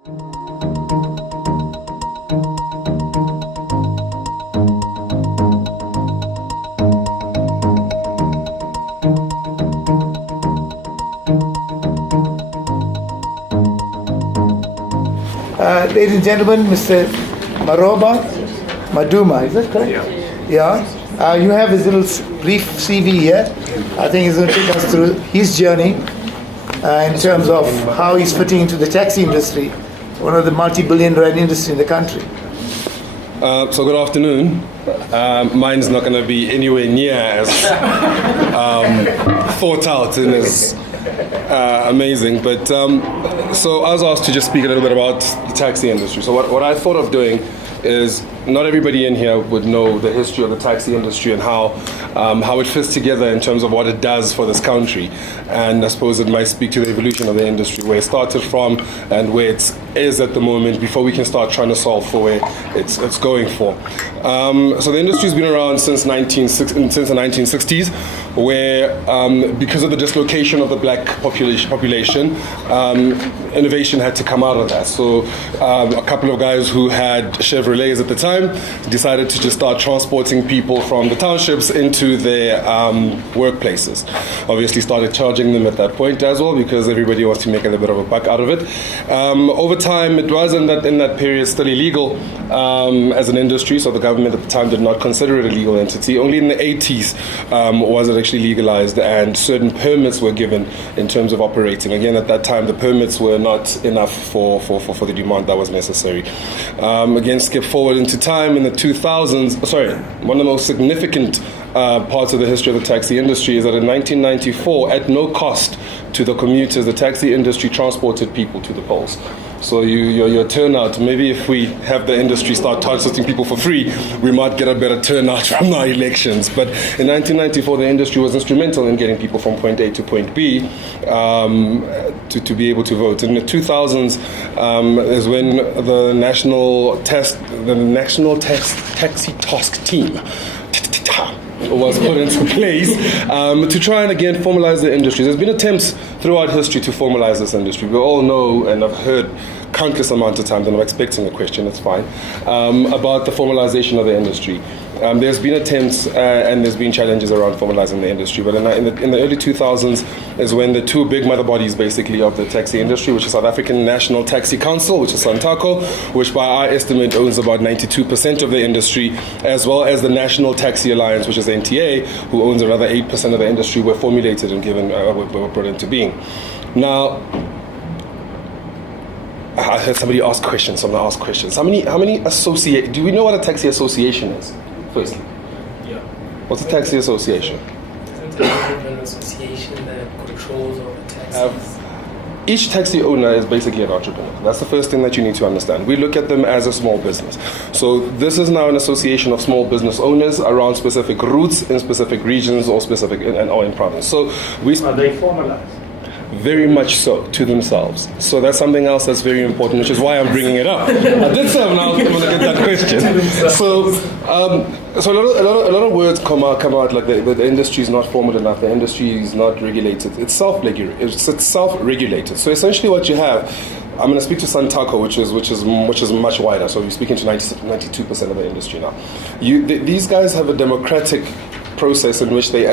Ladies and gentlemen, Mr. Maduma, is that correct? Yeah. You have his little brief CV here. I think he's going to take us through his journey in terms of how he's fitting into the taxi industry, one of the multi-billion rand industry in the country. So good afternoon. Mine's not going to be anywhere near as thought out and as amazing, but so I was asked to just speak a little bit about the taxi industry. So what I thought of doing is, not everybody in here would know the history of the taxi industry and how it fits together in terms of what it does for this country. And I suppose it might speak to the evolution of the industry, where it started from and where it is at the moment, before we can start trying to solve for where it's going for. So the industry's been around since the 1960s, where because of the dislocation of the black population, innovation had to come out of that. So a couple of guys who had Chevrolets at the time decided to just start transporting people from the townships into their workplaces. Obviously started charging them at that point as well, because everybody wants to make a little bit of a buck out of it. Over time, it was in that period still illegal as an industry, so the government at the time did not consider it a legal entity. Only in the 80s was it actually legalized, and certain permits were given in terms of operating. Again, at that time, the permits were not enough for the demand that was necessary. Again, skip forward into time in the 2000s. One of the most significant parts of the history of the taxi industry is that in 1994, at no cost to the commuters, the taxi industry transported people to the polls. So your turnout, maybe if we have the industry start transporting people for free, we might get a better turnout from our elections. But in 1994, the industry was instrumental in getting people from point A to point B to be able to vote. In the 2000s is when the National Taxi Task Team was put into place to try and again formalize the industry. There's been attempts throughout history to formalize this industry. We all know, and I've heard countless amounts of times, and I'm expecting a question, it's fine, about the formalization of the industry. There's been attempts and there's been challenges around formalizing the industry, but in the early 2000s is when the two big mother bodies basically of the taxi industry, which is South African National Taxi Council, which is SANTACO, which by our estimate owns about 92% of the industry, as well as the National Taxi Alliance, which is NTA, who owns another 8% of the industry, were formulated and given, were brought into being. Now, I heard somebody ask questions, so I'm going to ask questions. How many do we know what a taxi association is, firstly? Yeah. What's a taxi association? Isn't it an association that controls all the taxis? Each taxi owner is basically an entrepreneur. That's the first thing that you need to understand. We look at them as a small business. So this is now an association of small business owners around specific routes in specific regions or or in province. So are they formalized? Very much so, to themselves. So that's something else that's very important, which is why I'm bringing it up. I did say I'm going to get that question. So a lot of words come out like the industry is not formal enough, the industry is not regulated. It's self-regulated. So essentially what you have, I'm going to speak to Santaco, which is much wider. So you're speaking to 92% of the industry now. These guys have a democratic process in which they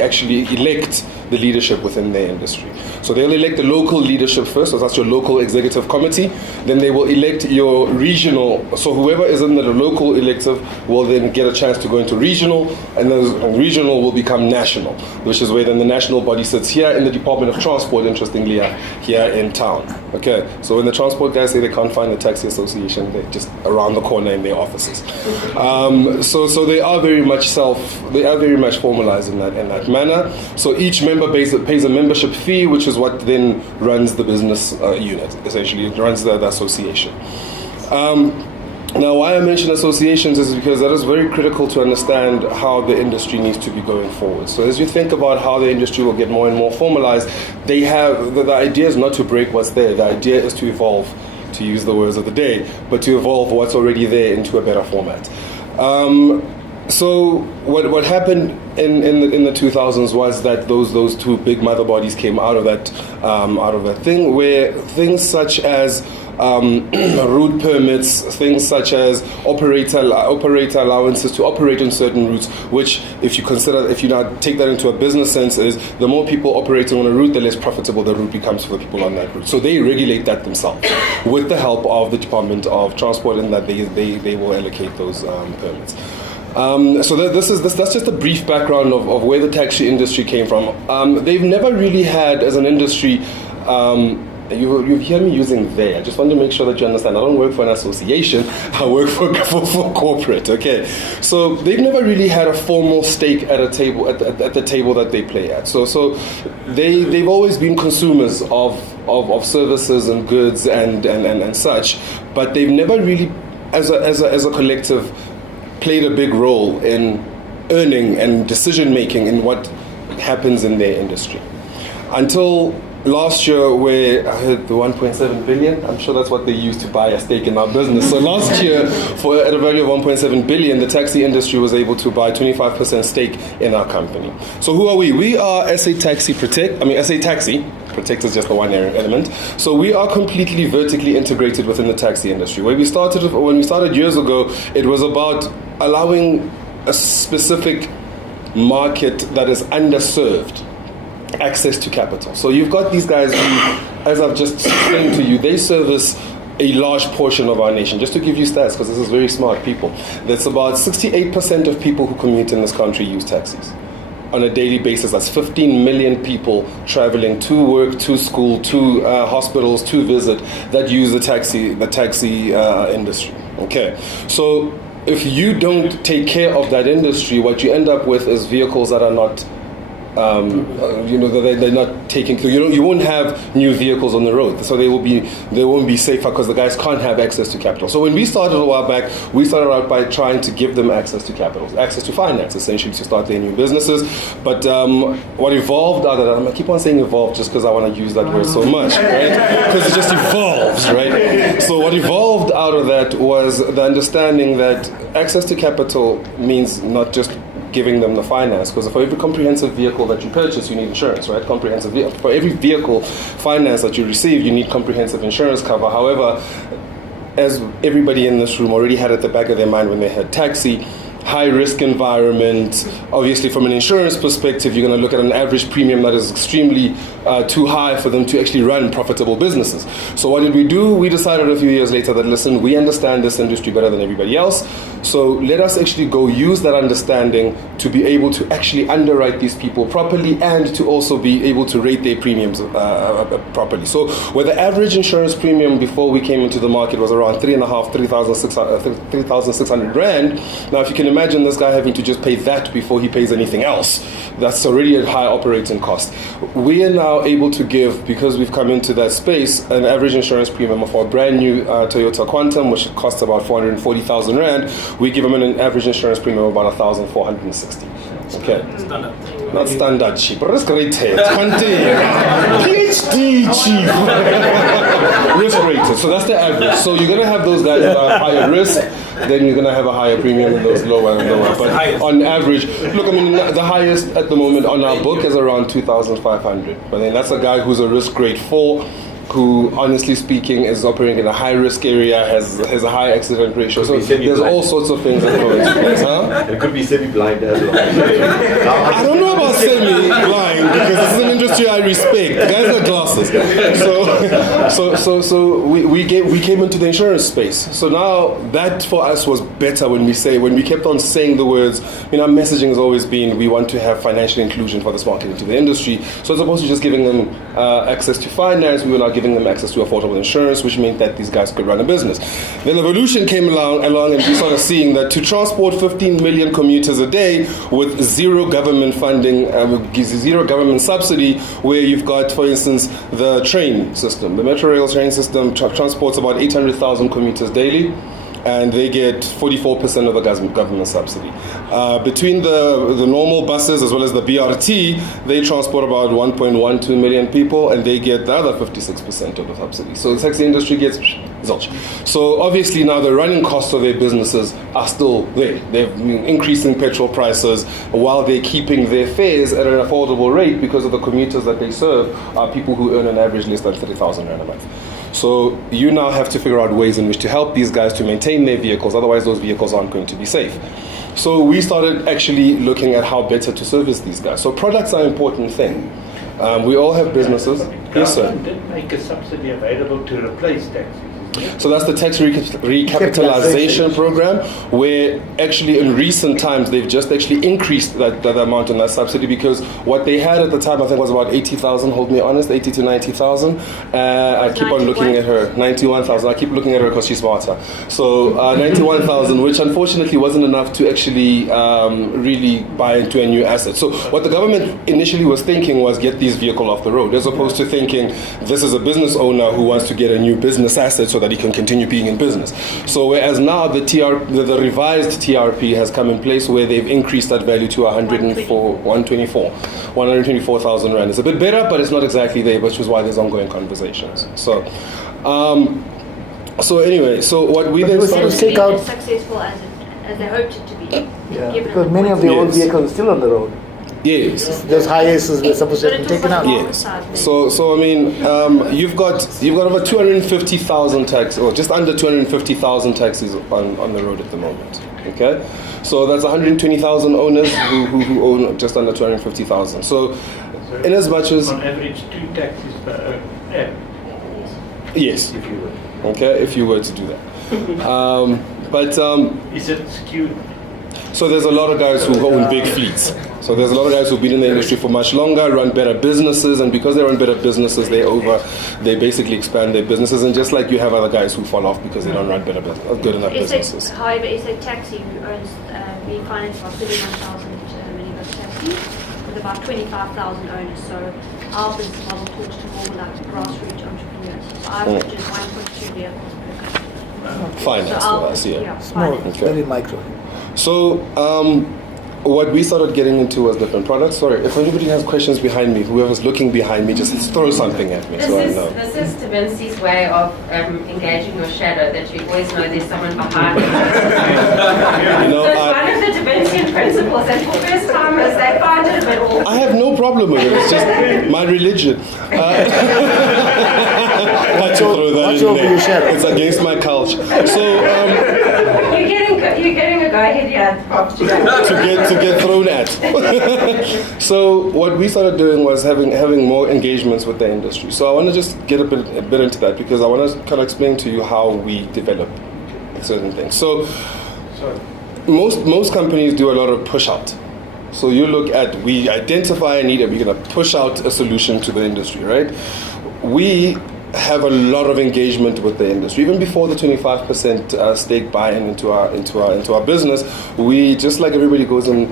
actually elect the leadership within their industry. So they'll elect the local leadership first, so that's your local executive committee. Then they will elect your regional, so whoever is in the local elective will then get a chance to go into regional, and then regional will become national, which is where then the national body sits here in the Department of Transport, interestingly, here in town. Okay, so when the transport guys say they can't find a taxi association, they're just around the corner in their offices. So they are very much formalized in that manner. So each member pays a membership fee, which is what then runs the business unit. Essentially, it runs the association. Now, why I mention associations is because that is very critical to understand how the industry needs to be going forward. So as you think about how the industry will get more and more formalized, they have the idea is not to break what's there. The idea is to evolve, to use the words of the day, but to evolve what's already there into a better format. So what happened in the 2000s was that those two big mother bodies came out of that thing, where things such as route permits, things such as operator allowances to operate on certain routes, which if you now take that into a business sense, is the more people operating on a route, the less profitable the route becomes for the people on that route. So they regulate that themselves with the help of the Department of Transport, in that they will allocate those permits. So that's just a brief background of where the taxi industry came from. They've never really had, as an industry, you hear me using they. I just want to make sure that you understand. I don't work for an association. I work for corporate. Okay, so they've never really had a formal stake at a table at the table that they play at. So they've always been consumers of services and goods and such, but they've never really, as a collective, played a big role in earning and decision making in what happens in their industry. Until last year, where I heard the 1.7 billion, I'm sure that's what they used to buy a stake in our business. So last year, at a value of 1.7 billion, the taxi industry was able to buy 25% stake in our company. So who are we? We are SA Taxi Protect. SA Taxi. Protect is just the one element. So we are completely vertically integrated within the taxi industry. When we started years ago, it was about allowing a specific market that is underserved access to capital. So you've got these guys who, as I've just explained to you, they service a large portion of our nation. Just to give you stats, because this is very smart people, that's about 68% of people who commute in this country use taxis on a daily basis. That's 15 million people traveling to work, to school, to hospitals, to visit, that use the taxi industry. Okay, so if you don't take care of that industry, what you end up with is vehicles that are not they're not taking. You won't have new vehicles on the road, so they won't be safer because the guys can't have access to capital. So when we started a while back, we started out by trying to give them access to capital, access to finance, essentially, to start their new businesses. But what evolved out of that, I keep on saying evolved just because I want to use that word so much, right? Because it just evolves, right? So what evolved out of that was the understanding that access to capital means not just giving them the finance, because for every comprehensive vehicle that you purchase, you need insurance, right? Comprehensive vehicle. For every vehicle finance that you receive, you need comprehensive insurance cover. However, as everybody in this room already had at the back of their mind when they had taxi, high risk environment. Obviously, from an insurance perspective, you're going to look at an average premium that is extremely too high for them to actually run profitable businesses. So what did we do? We decided a few years later that, listen, we understand this industry better than everybody else. So let us actually go use that understanding to be able to actually underwrite these people properly and to also be able to rate their premiums properly. So where the average insurance premium before we came into the market was around 3,600 Rand. Now, if you can imagine this guy having to just pay that before he pays anything else, that's already a high operating cost. We are now able to give, because we've come into that space, an average insurance premium for a brand new Toyota Quantum, which costs about 440,000 Rand. We give them an average insurance premium of about 1,460. Okay. Standard. Not standard cheap, risk rated. PhD cheap. Risk rated. So that's the average. So you're going to have those guys that are higher risk, then you're going to have a higher premium than those lower and lower. But on average, look, I mean, the highest at the moment on our book is around 2,500. But then that's a guy who's a risk grade 4, who, honestly speaking, is operating in a high-risk area, has a high accident ratio. So there's all sorts of things that go into this. Huh? It could be semi-blind as well. I don't know about semi-blind, because this is an industry I respect. The guys got glasses. So we came into the insurance space. So now that for us was better when we kept on saying the words. Our messaging has always been, we want to have financial inclusion for this market into the industry. So as opposed to just giving them access to finance, we were now giving them access to affordable insurance, which meant that these guys could run a business. Then evolution came along and we started seeing that to transport 15 million commuters a day with zero government funding, zero government subsidy, where you've got, for instance, the train system. The Metro Rail train system transports about 800,000 commuters daily, and they get 44% of the government subsidy. Between the normal buses as well as the BRT, they transport about 1.12 million people, and they get the other 56% of the subsidy. So the taxi industry gets zilch. So obviously now the running costs of their businesses are still there. They're increasing petrol prices while they're keeping their fares at an affordable rate, because of the commuters that they serve are people who earn an average less than 30,000 Rand a month. So you now have to figure out ways in which to help these guys to maintain their vehicles, otherwise those vehicles aren't going to be safe. So we started actually looking at how better to service these guys. So products are an important thing. We all have businesses. Yes, sir. Did make a subsidy available to replace taxis. So that's the tax recapitalization program, where actually in recent times they've just actually increased that amount in that subsidy, because what they had at the time I think was about 80,000, hold me honest, 80 to 90,000. I keep on looking at her, 91,000. I keep looking at her because she's smarter. So 91,000, which unfortunately wasn't enough to actually really buy into a new asset. So what the government initially was thinking was get these vehicles off the road, as opposed to thinking this is a business owner who wants to get a new business asset so that he can continue being in business. So whereas now the revised TRP has come in place, where they've increased that value to 124,000 rand. It's a bit better, but it's not exactly there, which is why there's ongoing conversations. So anyway, so what we then started to take out as successful as they hoped it to be. Yeah, because many of the old vehicles are still on the road. Yes. Those hiaces were supposed to have been taken out. Yes. So I mean, you've got over 250,000 taxis, or just under 250,000 taxis on the road at the moment. Okay, so that's 120,000 owners who own just under 250,000. So, in as much as on average 2 taxis per app. Yes. If you would. Okay, if you were to do that. Is it skewed? So there's a lot of guys who own big fleets. So there's a lot of guys who've been in the industry for much longer, run better businesses, and because they run better businesses, they basically expand their businesses. And just like you have other guys who fall off because they don't run good enough businesses. However, it's a taxi who owns, we finance about 31,000 minibus taxis with about 25,000 owners. So our business model talks to more like grassroots entrepreneurs. So our average is 1.2 vehicles per customer. Finance So with us, yeah. Small, Okay. very micro. So what we started getting into was different products. Sorry, if anybody has questions behind me, whoever's looking behind me, just throw something at me so I know. This is DaVinci's way of engaging your shadow, that you always know there's someone behind you. So it's one of the DaVinci principles that for first timers, they find it a bit awkward. I have no problem with it. It's just my religion. Watch over your shadow. It's against my culture. So You're getting a go ahead here after to get thrown at. So what we started doing was having more engagements with the industry. So I want to just get a bit into that, because I want to kind of explain to you how we develop certain things. So most companies do a lot of push out. So you look at, we identify a need and we're going to push out a solution to the industry, right? We have a lot of engagement with the industry. Even before the 25% stake buy-in into our business, we, just like everybody goes and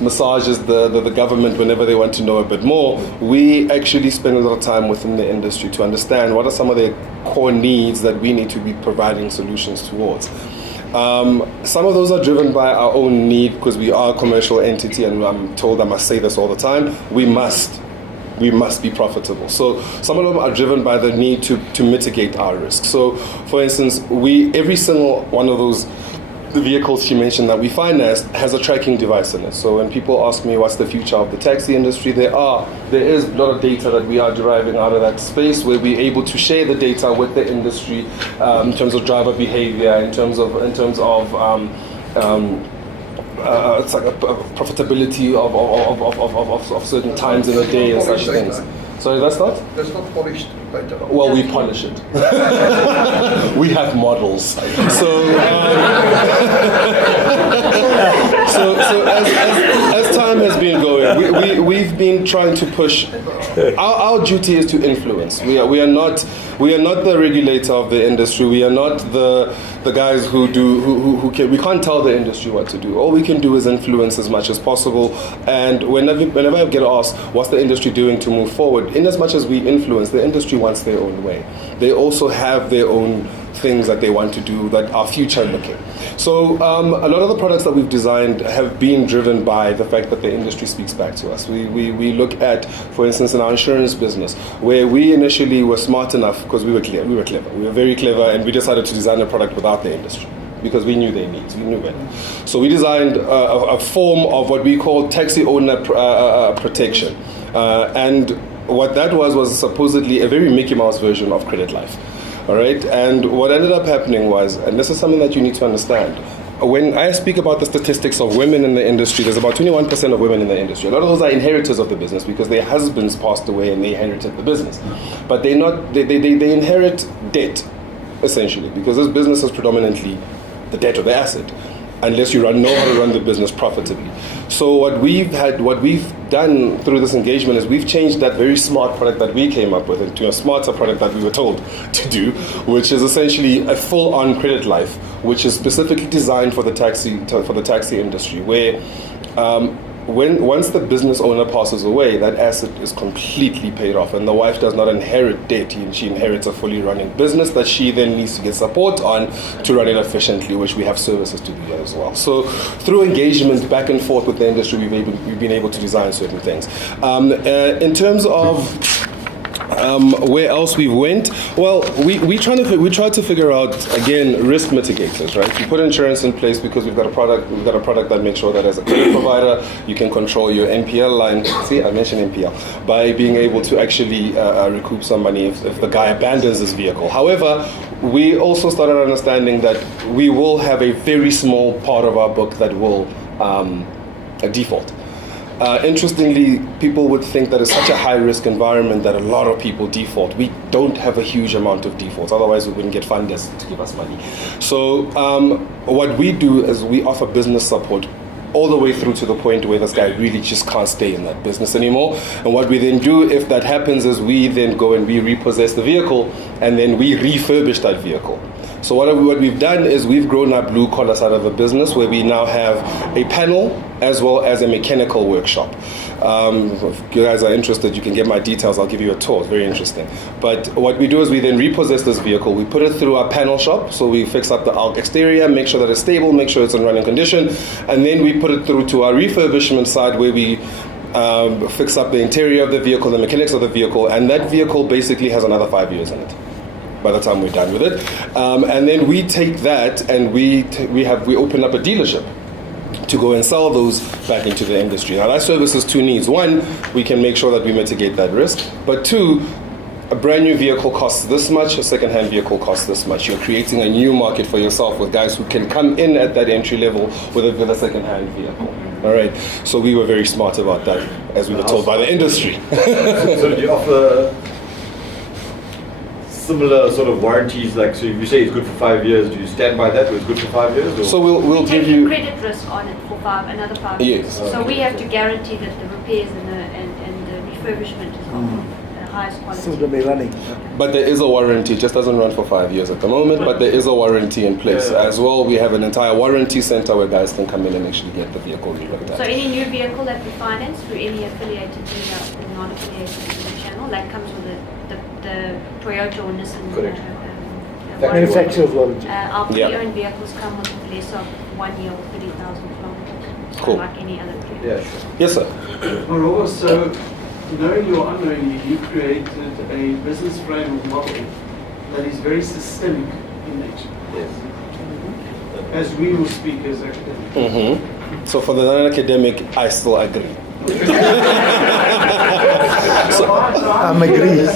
massages the government whenever they want to know a bit more, we actually spend a lot of time within the industry to understand what are some of their core needs that we need to be providing solutions towards. Some of those are driven by our own need, because we are a commercial entity, and I'm told I must say this all the time, we must be profitable. So some of them are driven by the need to mitigate our risk. So for instance, every single one of those vehicles she mentioned that we finance has a tracking device in it. So when people ask me what's the future of the taxi industry, there is a lot of data that we are deriving out of that space, where we're able to share the data with the industry in terms of driver behavior, in terms of it's like a profitability of certain times in a day and such things. Sorry, that's not polished data. Well, we polish it. We have models. So as time has been going, we've been trying to push. Our duty is to influence. We are not the regulator of the industry. We are not the guys who can. We can't tell the industry what to do. All we can do is influence as much as possible. And whenever I get asked what's the industry doing to move forward, in as much as we influence, the industry wants their own way. They also have their own things that they want to do that are future looking. So a lot of the products that we've designed have been driven by the fact that the industry speaks back to us. We look at, for instance, in our insurance business, where we initially were smart enough, because we were clever, we were very clever, and we decided to design a product without the industry, because we knew their needs, we knew better. So we designed a form of what we call taxi owner protection. And what that was supposedly a very Mickey Mouse version of credit life. All right, and what ended up happening was, and this is something that you need to understand, when I speak about the statistics of women in the industry, there's about 21% of women in the industry. A lot of those are inheritors of the business because their husbands passed away and they inherited the business. But they inherit debt, essentially, because this business is predominantly the debt of the asset, unless you know how to run the business profitably. So what we've done through this engagement is we've changed that very smart product that we came up with into a smarter product that we were told to do, which is essentially a full-on credit life, which is specifically designed for the taxi industry, where once the business owner passes away, that asset is completely paid off, and the wife does not inherit debt. She inherits a fully running business that she then needs to get support on to run it efficiently, which we have services to do as well. So through engagement back and forth with the industry, we've been able to design certain things. In terms of where else we went? Well, we tried to figure out, again, risk mitigators, right? We put insurance in place because we've got a product that makes sure that as a credit provider you can control your NPL line. See, I mentioned NPL, by being able to actually recoup some money if the guy abandons his vehicle. However, we also started understanding that we will have a very small part of our book that will default. Interestingly, people would think that it's such a high-risk environment that a lot of people default. We don't have a huge amount of defaults, otherwise we wouldn't get funders to give us money. So what we do is we offer business support all the way through to the point where this guy really just can't stay in that business anymore. And what we then do, if that happens, is we then go and we repossess the vehicle and then we refurbish that vehicle. So what we've done is we've grown our blue collar side of the business, where we now have a panel as well as a mechanical workshop. If you guys are interested, you can get my details. I'll give you a tour. It's very interesting. But what we do is we then repossess this vehicle. We put it through our panel shop. So we fix up the exterior, make sure that it's stable, make sure it's in running condition. And then we put it through to our refurbishment side, where we fix up the interior of the vehicle, the mechanics of the vehicle. And that vehicle basically has another 5 years in it by the time we're done with it. And then we take that and we open up a dealership to go and sell those back into the industry. Now that services two needs. One, we can make sure that we mitigate that risk. But two, a brand new vehicle costs this much, a second-hand vehicle costs this much. You're creating a new market for yourself with guys who can come in at that entry level with a second-hand vehicle. All right. So we were very smart about that, as we were told by the industry. So do you offer similar sort of warranties, like, so if you say it's good for 5 years, do you stand by that, it's good for 5 years? Or? So we'll take give you credit risk on it for another 5 years. Yes. So we have to guarantee that the repairs and the refurbishment is of the highest quality. So they'll be running. But there is a warranty. It just doesn't run for 5 years at the moment, but there is a warranty in place. As well, we have an entire warranty center where guys can come in and actually get the vehicle re-looked at. So any new vehicle that we finance through any affiliated dealer or non-affiliated dealer channel, that comes with the Toyota or Nissan Correct. Manufacturer's warranty. Our pre-owned vehicles come with less of 1 year or 30,000 kilometers. So Cool. like any other pre. Yeah, sure. Yes, sir. Moreover, so knowingly or unknowingly, you created a business frame or model that is very systemic in nature. Yes. As we will speak as academics. So for the non-academic, I still agree. I'm agree.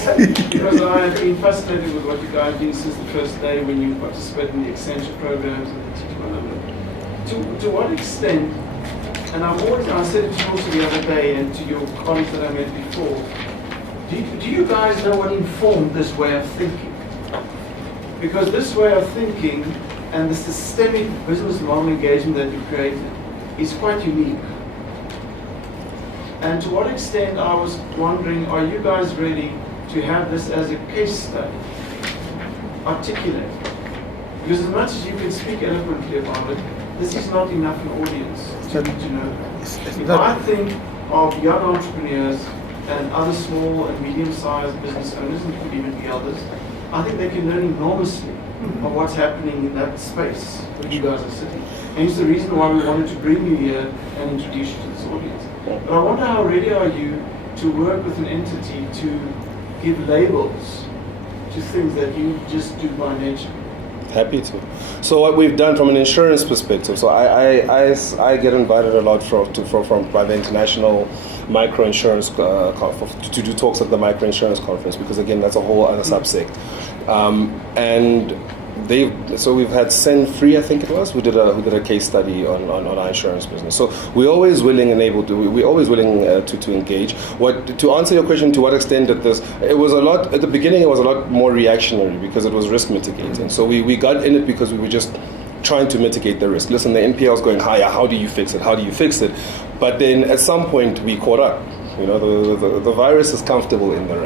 Because I've been fascinated with what you guys do since the first day when you participate in the Accenture programs and the teach one another. To what extent, and I said it to you also the other day and to your colleagues that I met before, do you guys know what informed this way of thinking? Because this way of thinking and the systemic business model engagement that you created is quite unique. And to what extent, I was wondering, are you guys ready to have this as a case study, articulate? Because as much as you can speak eloquently about it, this is not enough an audience to know. If I think of young entrepreneurs and other small and medium-sized business owners, and could even be others, I think they can learn enormously of what's happening in that space where you guys are sitting. And it's the reason why we wanted to bring you here and introduce you to this audience. But I wonder, how ready are you to work with an entity to give labels to things that you just do by nature? Happy to. So what we've done from an insurance perspective, so I get invited a lot by the international micro insurance to do talks at the micro insurance conference, because again that's a whole other subsect, and we've had Sen Free, I think it was, who did a case study on our insurance business. So we're always willing and able to to engage. To answer your question, to what extent did this? It was a lot at the beginning. It was a lot more reactionary because it was risk mitigating. So we got in it because we were just trying to mitigate the risk. Listen, the NPL is going higher. How do you fix it? How do you fix it? But then at some point we caught up. You know, the virus is comfortable in the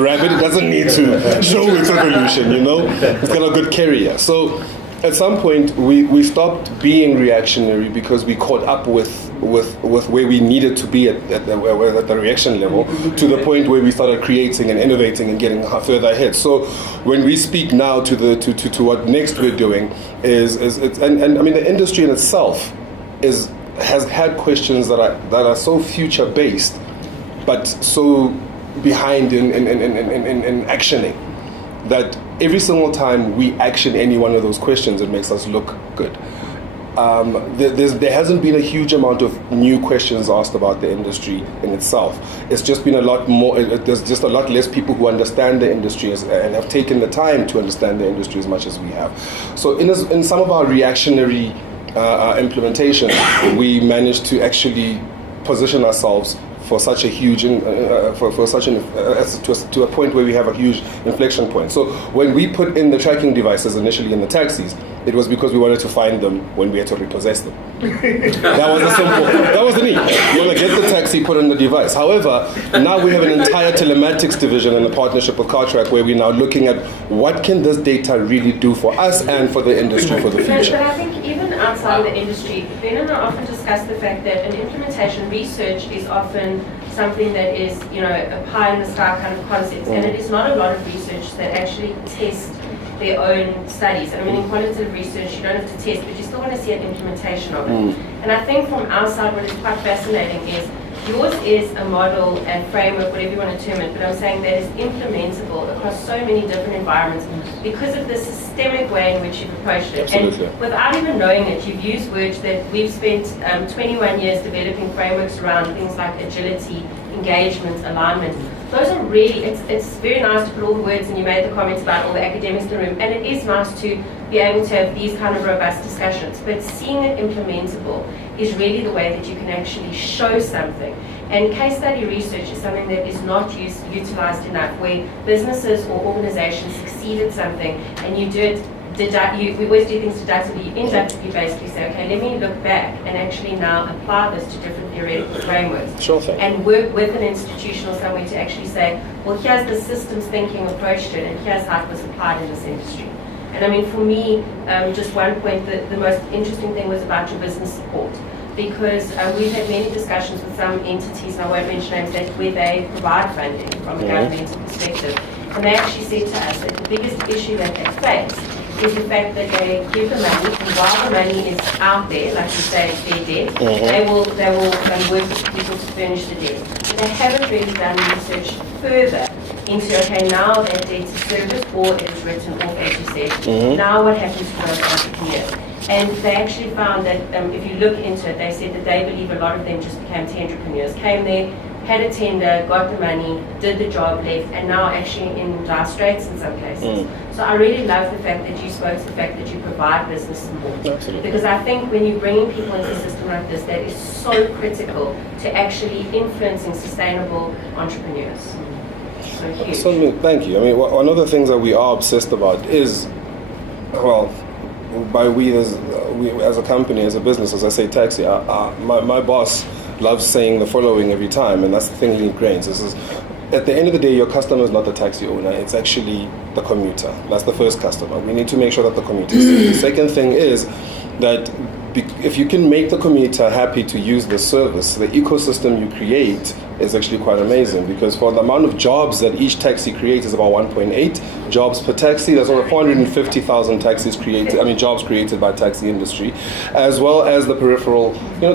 rabbit. It doesn't need to show its evolution. You know, it's got a good carrier. So at some point we stopped being reactionary because we caught up with where we needed to be at the reaction level, to the point where we started creating and innovating and getting further ahead. So when we speak now to what next we're doing is and I mean the industry in itself has had questions that are so future based, but so behind in actioning, that every single time we action any one of those questions, it makes us look good. There hasn't been a huge amount of new questions asked about the industry in itself. It's just been a lot more. There's just a lot less people who understand the industry and have taken the time to understand the industry as much as we have. So in some of our reactionary implementation, we managed to actually position ourselves for such a huge, to a point where we have a huge inflection point. So when we put in the tracking devices initially in the taxis, it was because we wanted to find them when we had to repossess them. That was the need. You want to get the taxi, put in the device. However, now we have an entire telematics division in a partnership with CarTrack, where we're now looking at what can this data really do for us and for the industry for the future. But I think even outside of the industry, Ben and I often discuss the fact that an implementation research is often something that is, you know, a pie in the sky kind of concept, and it is not a lot of research that actually test their own studies. And I mean, in quantitative research, you don't have to test, but you still want to see an implementation of it. And I think from our side, what is quite fascinating is yours is a model and framework, whatever you want to term it, but I'm saying that is implementable across so many different environments because of the systemic way in which you've approached it. Absolutely. And without even knowing it, you've used words that we've spent 21 years developing frameworks around, things like agility, engagement, alignment. Those are really, it's very nice to put all the words, and you made the comments about all the academics in the room, and it is nice to be able to have these kind of robust discussions, but seeing it implementable is really the way that you can actually show something. And case study research is something that is not utilized enough, where businesses or organizations succeed at something, and you do it we always do things deductively. You inductively basically say, okay, let me look back and actually now apply this to different theoretical frameworks. Sure thing. And work with an institution or somewhere to actually say, well, here's the systems thinking approach to it, and here's how it was applied in this industry. And I mean, for me, just one point, the most interesting thing was about your business support. Because we've had many discussions with some entities, and I won't mention names, where they provide funding from a governmental perspective. And they actually said to us that the biggest issue that they face is the fact that they give the money, and while the money is out there, like you say, it's their debt, they will work with people to furnish the debt. But they haven't really done research further into, okay, now that debt is serviced or it is written off, as you said, now what happens to those entrepreneurs? And they actually found that if you look into it, they said that they believe a lot of them just became entrepreneurs, came there, had a tender, got the money, did the job, left, and now actually in dire straits in some cases. So I really love the fact that you spoke to the fact that you provide business support. Absolutely. Because I think when you're bringing people into a system like this, that is so critical to actually influencing sustainable entrepreneurs. So huge. So, thank you. I mean, one of the things that we are obsessed about is, well, by we as a company, as a business, as I say, taxi, my boss loves saying the following every time, and that's the thing he ingrains. This is, at the end of the day, your customer is not the taxi owner, it's actually the commuter. That's the first customer. We need to make sure that the commuter is safe. The second thing is that if you can make the commuter happy to use the service, the ecosystem you create is actually quite amazing, because for the amount of jobs that each taxi creates is about 1.8 jobs per taxi. There's over 450,000 jobs created by taxi industry, as well as the peripheral, the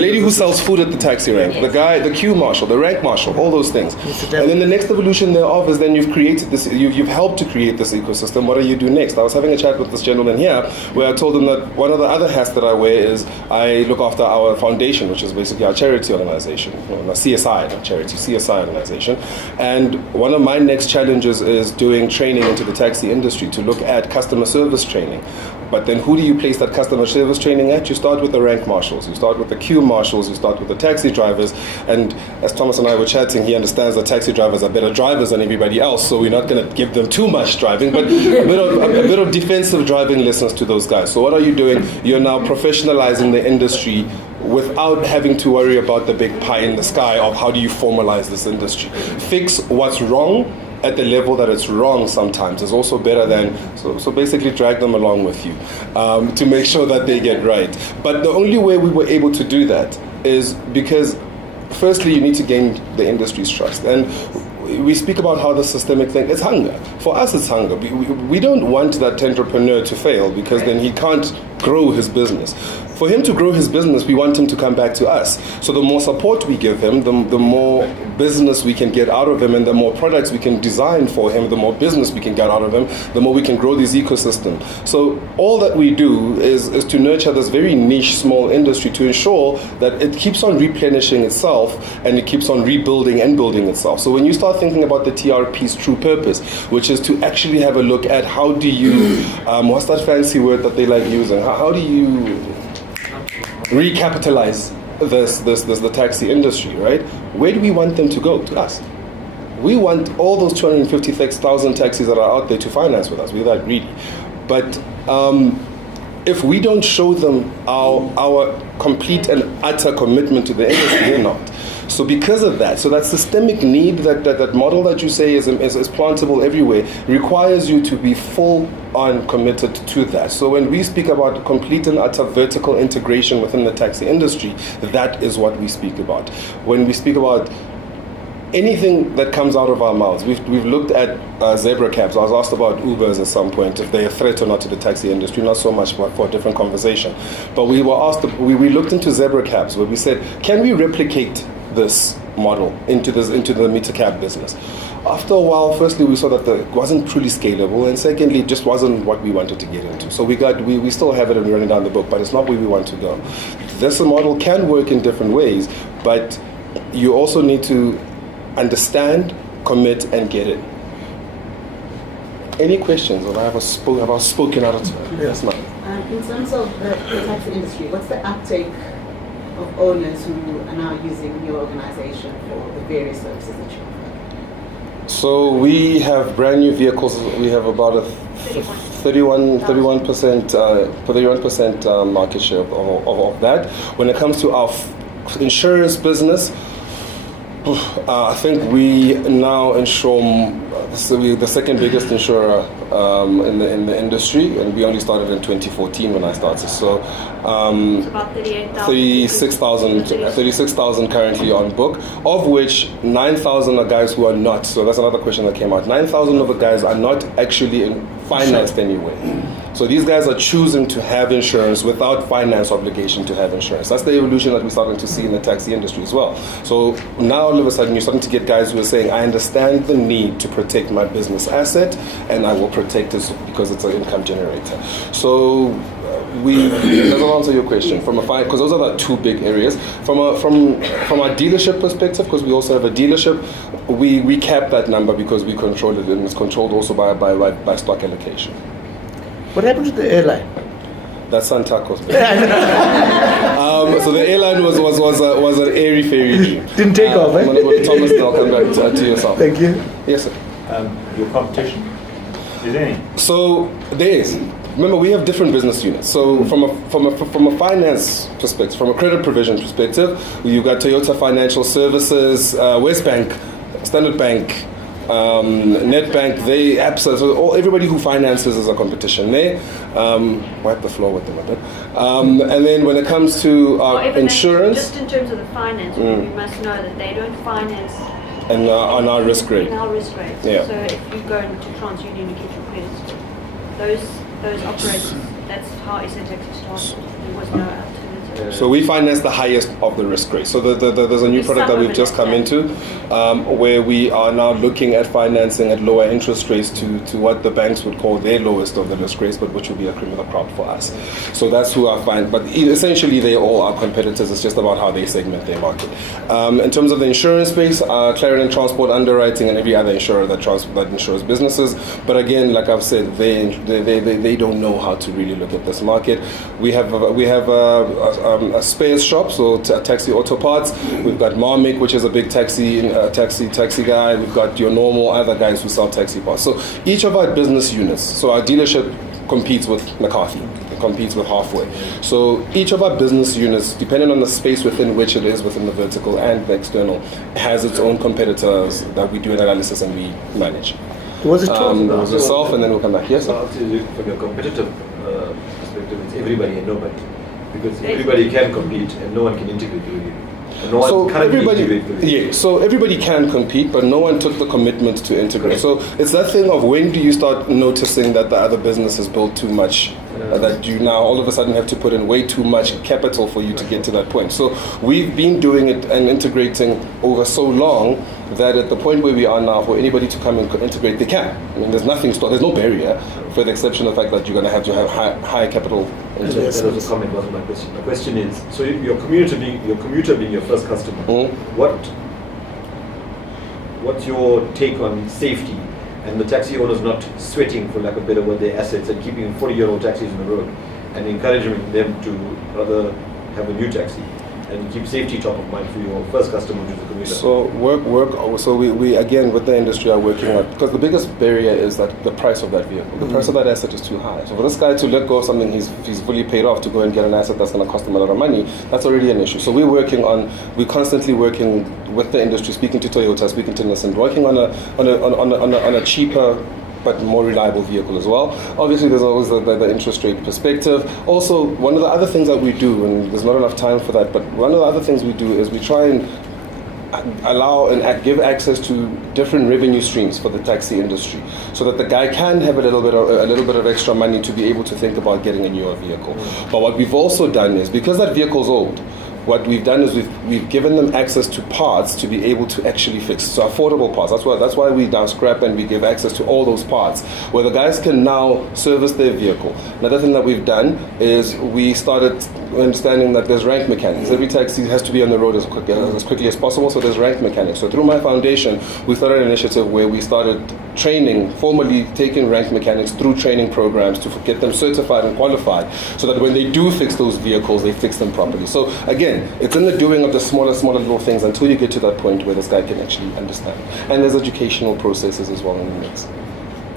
lady who sells food at the taxi rank, the guy, the queue marshal, the rank marshal, all those things. And then the next evolution thereof is then you've created this, you've helped to create this ecosystem. What do you do next? I was having a chat with this gentleman here where I told him that one of the other hats that I wear is I look after our foundation, which is basically our charity organization, a CSI, not charity, CSI organization. And one of my next challenges is doing training into the taxi industry to look at customer service training. But then who do you place that customer service training at? You start with the rank marshals, you start with the queue marshals, you start with the taxi drivers. And as Thomas and I were chatting, he understands that taxi drivers are better drivers than everybody else, so we're not going to give them too much driving, but a bit of defensive driving lessons to those guys. So what are you doing? You're now professionalizing the industry without having to worry about the big pie in the sky of how do you formalize this industry. Fix what's wrong at the level that it's wrong sometimes is also better than, so basically drag them along with you to make sure that they get right. But the only way we were able to do that is because firstly you need to gain the industry's trust. And we speak about how the systemic thing is hunger. For us it's hunger. We don't want that entrepreneur to fail because then he can't grow his business. For him to grow his business, we want him to come back to us. So the more support we give him, the more business we can get out of him, and the more products we can design for him, the more business we can get out of him, the more we can grow this ecosystem. So all that we do is to nurture this very niche, small industry to ensure that it keeps on replenishing itself and it keeps on rebuilding and building itself. So when you start thinking about the TRP's true purpose, which is to actually have a look at how do you, what's that fancy word that they like using? How do you recapitalize the taxi industry, right? Where do we want them to go? To us. We want all those 250,000 taxis that are out there to finance with us. We're that greedy. But if we don't show them our complete and utter commitment to the industry, they're not. So because of that, so that systemic need, that model that you say is plantable everywhere, requires you to be full on committed to that. So when we speak about complete and utter vertical integration within the taxi industry, that is what we speak about. When we speak about anything that comes out of our mouths, we've looked at zebra cabs. I was asked about Ubers at some point, if they're a threat or not to the taxi industry, not so much for a different conversation. But we were asked, we looked into zebra cabs where we said, can we replicate this model into the meter cab business? After a while, firstly, we saw that it wasn't truly scalable, and secondly, it just wasn't what we wanted to get into. So we still have it and we're running down the book, but it's not where we want to go. This model can work in different ways, but you also need to understand, commit, and get it. Any questions? Or have I spoken out of time? Yes, ma'am. In terms of the taxi industry, what's the uptake of owners who are now using your organization for the various services that you offer? So we have brand new vehicles. We have about a 31% market share of that. When it comes to our insurance business, I think we now insure we're the second biggest insurer in the industry, and we only started in 2014 when I started. So about 36,000 currently on book, of which 9,000 are guys who are not. So that's another question that came out. 9,000 of the guys are not actually financed anyway. So these guys are choosing to have insurance without finance obligation to have insurance. That's the evolution that we're starting to see in the taxi industry as well. So now all of a sudden you're starting to get guys who are saying, I understand the need to protect my business asset, and I will protect it because it's an income generator. So that'll answer your question because those are the two big areas. From our dealership perspective, because we also have a dealership, we cap that number because we control it, and it's controlled also by stock allocation. What happened to the airline? That's Santakos. So the airline was an airy fairy dream. Didn't take off, I'm going to go to Thomas, and I'll come back to yourself. Thank you. Yes, sir. Your competition, is there any? So there is. Remember, we have different business units. So from a finance perspective, from a credit provision perspective, you've got Toyota Financial Services, West Bank, Standard Bank, Netbank, they absolutely, so everybody who finances is a competition. They wipe the floor with them a bit. And then when it comes to However, insurance, just in terms of the finance, we must know that they don't finance and on our risk rate. in our risk rate. Yeah. So if you go into TransUnion, you get your credit score. Those operators, that's how SA Taxi started. There was no alternative. So we finance the highest of the risk rate. So there's a new product that we've just come into, where we are now looking at financing at lower interest rates to what the banks would call their lowest of the risk rates, but which will be a cream of the crop for us. So that's who I find. But essentially, they all are competitors. It's just about how they segment their market. In terms of the insurance space, Clarendon Transport Underwriting and every other insurer that insures businesses. But again, like I've said, they don't know how to really look at this market. We have a spares shop, so taxi auto parts. We've got Marmik, which is a big taxi guy. We've got your normal other guys who sell taxi parts. So each of our business units, so our dealership competes with McCarthy, it competes with Halfway. So each of our business units, depending on the space within which it is, within the vertical and the external, has its own competitors that we do an analysis and we manage. Was it yourself, and then we'll come back. Yes, sir? From your competitive perspective, it's everybody and nobody. Because everybody can compete and no one can integrate with you. And no one can integrate with you. Yeah, so everybody can compete, but no one took the commitment to integrate. So it's that thing of when do you start noticing that the other business has built too much, that you now all of a sudden have to put in way too much capital for you to get to that point. So we've been doing it and integrating over so long that at the point where we are now, for anybody to come and integrate, they can. I mean, there's no barrier, for the exception of the fact that you're going to have high capital. That was a comment, wasn't my question. My question is, so your commuter being your first customer, what's your take on safety and the taxi owners not sweating, for lack of a better word, their assets and keeping 40-year-old taxis on the road and encouraging them to rather have a new taxi and keep safety top of mind for your first customer, which is the commuter? So we again with the industry are working on, because the biggest barrier is that the price of that vehicle. The price of that asset is too high. So for this guy to let go of something he's fully paid off to go and get an asset that's going to cost him a lot of money, that's already an issue. So we're constantly working with the industry, speaking to Toyota, speaking to Nissan, working on a cheaper but more reliable vehicle as well. Obviously, there's always the interest rate perspective. Also, one of the other things that we do, and there's not enough time for that, but one of the other things we do is we try and allow and give access to different revenue streams for the taxi industry, so that the guy can have a little bit of extra money to be able to think about getting a newer vehicle. But what we've also done is, because that vehicle's old, what we've done is we've given them access to parts to be able to actually fix. So affordable parts. That's why we now scrap and we give access to all those parts, where the guys can now service their vehicle. Another thing that we've done is we started understanding that there's rank mechanics. Every taxi has to be on the road as quickly as possible, so there's rank mechanics. So through my foundation, we started an initiative where we started training, formally taking rank mechanics through training programs to get them certified and qualified, so that when they do fix those vehicles, they fix them properly. So again, it's in the doing of the smaller little things until you get to that point where this guy can actually understand. And there's educational processes as well in the mix.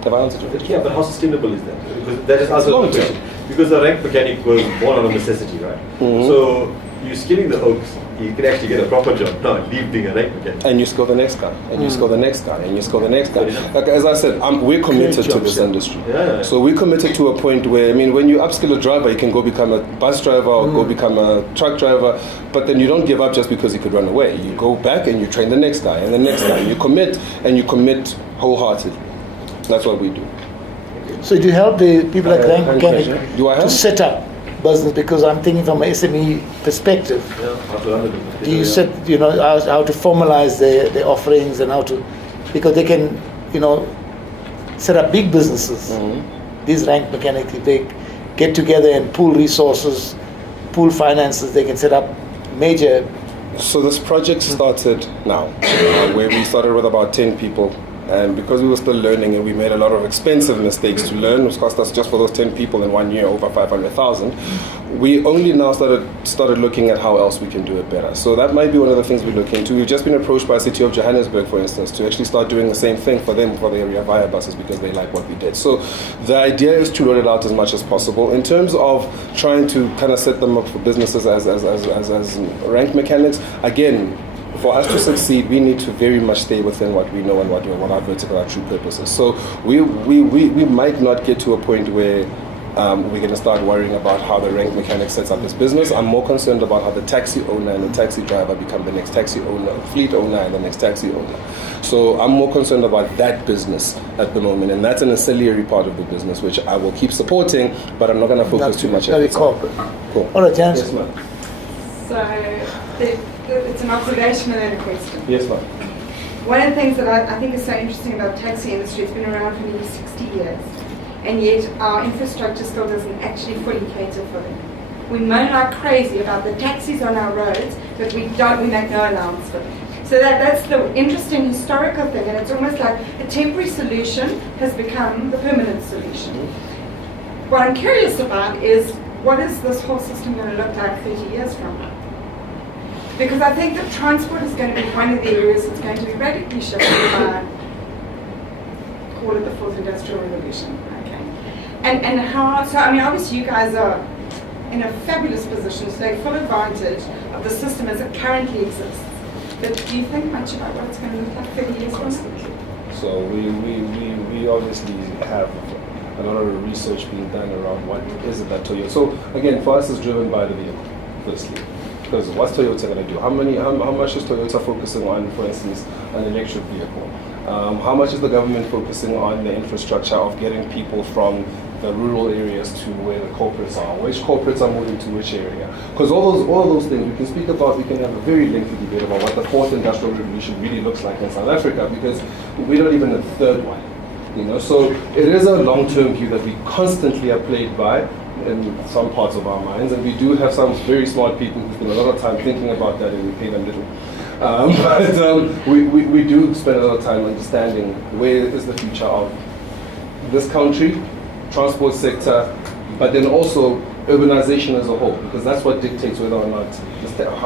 Have I answered your question? Yeah, but how sustainable is that? Because that is also the question. Because the rank mechanic was born out of necessity, right? Mm-hmm. So you're skinning the hooks, you can actually get a proper job, not leave being a rank mechanic. And you skill the next guy, and you skill the next guy, and you skill the next guy. Like as I said, we're committed to this industry. Yeah. So we're committed to a point where, I mean, when you upskill a driver, you can go become a bus driver or go become a truck driver, but then you don't give up just because he could run away. You go back and you train the next guy and the next guy. You commit, and you commit wholeheartedly. That's what we do. So do you help the people like Rank Mechanic to set up business? Because I'm thinking from an SME perspective. Do you set, how to formalize their offerings and how to, because they can, set up big businesses. Mm-hmm. These Rank Mechanics, if they get together and pool resources, pool finances, they can set up major. So this project started now, where we started with about 10 people. And because we were still learning and we made a lot of expensive mistakes to learn, which cost us just for those 10 people in 1 year over 500,000, we only now started looking at how else we can do it better. So that might be one of the things we look into. We've just been approached by the city of Johannesburg, for instance, to actually start doing the same thing for them, for the area via buses, because they like what we did. So the idea is to roll it out as much as possible. In terms of trying to kind of set them up for businesses as rank mechanics, again, for us to succeed, we need to very much stay within what we know and what our vertical, our true purpose is. So we might not get to a point where we're going to start worrying about how the rank mechanic sets up his business. I'm more concerned about how the taxi owner and the taxi driver become the next taxi owner, fleet owner and the next taxi owner. So I'm more concerned about that business at the moment, and that's an ancillary part of the business, which I will keep supporting, but I'm not going to focus too much on very it. corporate. Cool. All right, Janice. Yes, ma'am. So it's an observation and then a question. Yes, ma'am. One of the things that I think is so interesting about the taxi industry, it's been around for nearly 60 years, and yet our infrastructure still doesn't actually fully cater for them. We moan like crazy about the taxis on our roads, but we make no allowance for them. So that's the interesting historical thing, and it's almost like a temporary solution has become the permanent solution. What I'm curious about is, what is this whole system going to look like 30 years from now? Because I think that transport is going to be one of the areas that's going to be radically shifted by, call it the fourth industrial revolution. Okay. And how, so I mean, obviously you guys are in a fabulous position to take full advantage of the system as it currently exists. But do you think much about what it's going to look like 30 years from now? So we obviously have a lot of research being done around what is it that Toyota. So again, for us, it's driven by the vehicle, firstly. Because what's Toyota going to do? How much is Toyota focusing on, for instance, an electric vehicle? How much is the government focusing on the infrastructure of getting people from the rural areas to where the corporates are? Which corporates are moving to which area? Because all of those things we can speak about. We can have a very lengthy debate about what the fourth industrial revolution really looks like in South Africa, because we're not even the third one. So it is a long-term view that we constantly are plagued by in some parts of our minds, and we do have some very smart people who spend a lot of time thinking about that, and we pay them little. But we do spend a lot of time understanding where is the future of this country, transport sector, but then also urbanization as a whole, because that's what dictates whether or not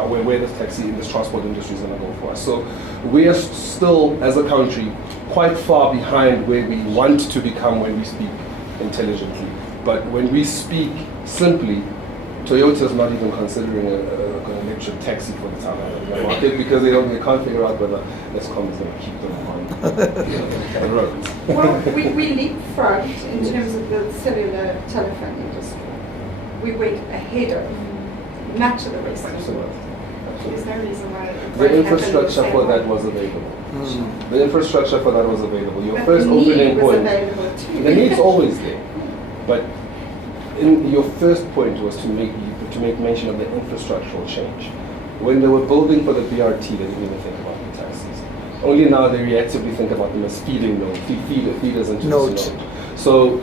where this taxi and this transport industry is going to go for us. So we are still, as a country, quite far behind where we want to become when we speak intelligently. But when we speak simply, Toyota is not even considering an electric taxi for the South African market, because they can't figure out whether Eskom is going to keep them on the roads. Well, we leapfrogged in terms of the cellular telephone industry. We went ahead of much of the rest of the world. There's no reason why it the infrastructure for that was available. The infrastructure for that was available. Your first opening point, the need's always there. But your first point was to make mention of the infrastructural change. When they were building for the BRT, they didn't even think about the taxis. Only now they reactively think about them as feeding nodes, feeders into this node. So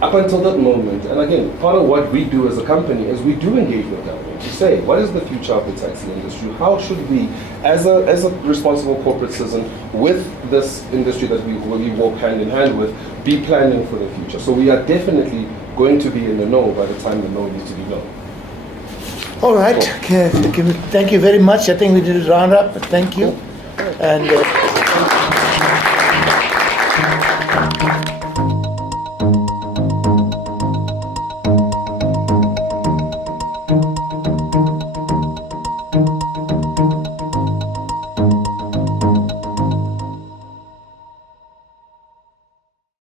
up until that moment, and again, part of what we do as a company is we do engage with government to say, what is the future of the taxi industry? How should we, as a responsible corporate citizen with this industry that we walk hand in hand with, be planning for the future? So we are definitely going to be in the know by the time the know needs to be known. All right. Okay. Thank you very much. I think we did a round up. Thank you. And